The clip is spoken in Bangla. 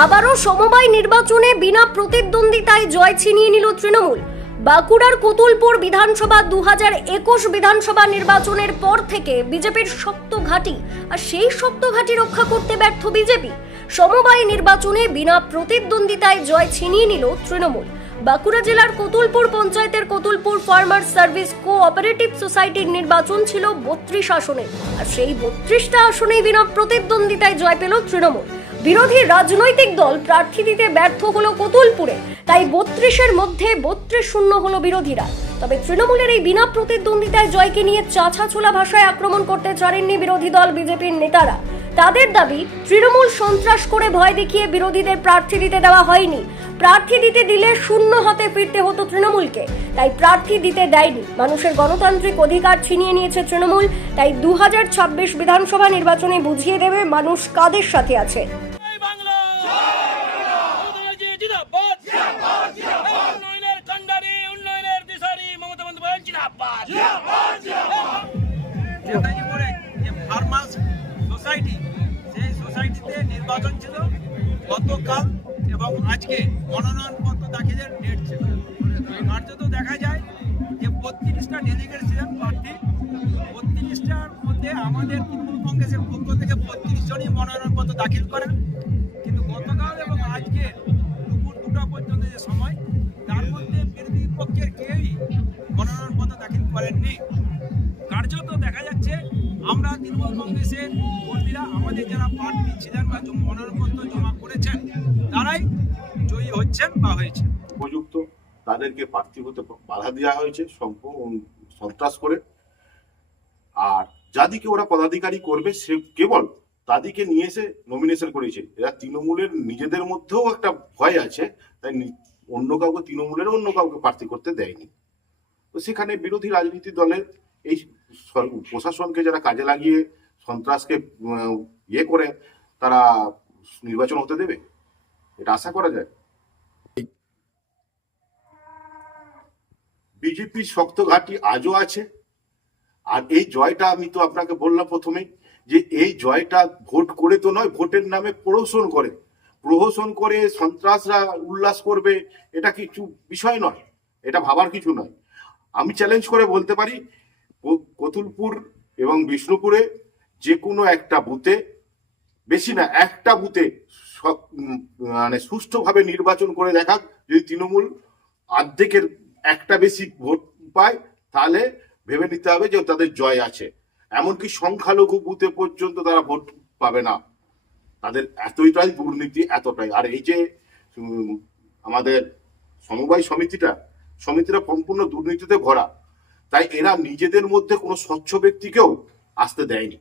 আবারও সমবায় নির্বাচনে বিনা প্রতিদ্বন্দ্বিতায় জয় ছিনিয়ে নিল তৃণমূল। বাঁকুড়ার কতুলপুর বিধানসভা দু একুশ বিধানসভা নির্বাচনের পর থেকে বিজেপির শক্ত ঘাঁটি, আর সেই শক্ত ঘাঁটি রক্ষা করতে ব্যর্থ বিজেপি। সমবায় নির্বাচনে বিনা প্রতিদ্বন্দ্বিতায় জয় ছিনিয়ে নিল তৃণমূল। বাঁকুড়া জেলার কতুলপুর পঞ্চায়েতের কতুলপুর ফার্মার সার্ভিস কোঅপারেটিভ সোসাইটির নির্বাচন ছিল বত্রিশ আসনে, আর সেই বত্রিশটা আসনেই বিনা প্রতিদ্বন্দ্বিতায় জয় পেল তৃণমূল। বিরোধী রাজনৈতিক দল প্রার্থী দিতে ব্যর্থ হলো কতুলপুরে। তাই বত্রিশের মধ্যে বত্রিশ শূন্য হলো বিরোধীরা। তবে তৃণমূলের এই বিনা প্রতিদ্বন্দ্বিতায় জয়কে নিয়ে চাছা ছোলা ভাষায় আক্রমণ করতে চারেননি বিরোধী দল বিজেপির নেতারা। তাদের দাবি, তৃণমূল সন্ত্রাস করে ভয় দেখিয়ে বিরোধীদের প্রার্থী দিতে দেওয়া হয়নি। প্রার্থী দিতে দিলে শূন্য হাতে ফিরতে হতো তৃণমূলকে। তাই প্রার্থী দিতে দেয়নি। মানুষের গণতান্ত্রিক অধিকার ছিনিয়ে নিয়েছে তৃণমূল। তাই দু হাজার ছাব্বিশ বিধানসভা নির্বাচনে বুঝিয়ে দেবে মানুষ কাদের সাথে আছে। জিন্দাবাদ। যে ফার্মার্স সোসাইটি সেই সোসাইটিতে নির্বাচন ছিল গতকাল এবং আজকে মনোনয়নপত্র দাখিলের ডেট ছিল। কার্যত দেখা যায় যে বত্রিশটা ডেলিগেট ছিলেন প্রার্থী। বত্রিশটার মধ্যে আমাদের তৃণমূল কংগ্রেসের পক্ষ থেকে বত্রিশ জনই মনোনয়নপত্র দাখিল করেন। কার্যত দেখা যাচ্ছে, আমরা তৃণমূল কংগ্রেসের কর্মীরা, আমাদের যারা ছিলেন বা মনোনয়নপত্র জমা করেছেন, তারাই জয়ী হচ্ছেন বা হয়েছে উপযুক্ত, তাদেরকে প্রার্থী হতে বাধা দেওয়া হয়েছে সন্ত্রাস করে। আর যাদিকে ওরা পদাধিকারী করবে, সে কেবল তাদেরকে নিয়ে এসে নমিনেশন করেছে। এরা তৃণমূলের নিজেদের মধ্যেও একটা ভয় আছে, তাই অন্য কাউকে তৃণমূলের অন্য কাউকে প্রার্থী করতে দেয়নি। সেখানে বিরোধী রাজনীতি দলের এই প্রশাসনকে যারা কাজে লাগিয়ে সন্ত্রাসকে ইয়ে করে, তারা নির্বাচন হতে দেবে? এটা আশা করা যায়? বিজেপির শক্ত ঘাঁটি আজও আছে। আর এই জয়টা আমি তো আপনাকে বললাম প্রথমেই, যে এই জয়টা ভোট করে তো নয়, ভোটের নামে প্রহসন করে। প্রহসন করে সন্ত্রাসরা উল্লাস করবে, এটা কিছু বিষয় নয়, এটা ভাবার কিছু নয়। আমি চ্যালেঞ্জ করে বলতে পারি কতুলপুর এবং বিষ্ণুপুরে যে কোনো একটা বুথে, বেশি না, একটা বুথে মানে সুষ্ঠুভাবে নির্বাচন করে দেখাক, যদি তৃণমূল অর্ধেকের একটা বেশি ভোট পায়, তাহলে ভেবে নিতে হবে যে তাদের জয় আছে। এমনকি সংখ্যালঘু বুথে পর্যন্ত তারা ভোট পাবে না। তাদের এতটাই দুর্নীতি, এতটাই। আর এই যে আমাদের সমবায় সমিতিটা সমিতিটা সম্পূর্ণ দুর্নীতিতে ভরা। তাই এরা নিজেদের মধ্যে কোনো স্বচ্ছ ব্যক্তিকেও আসতে দেয়নি।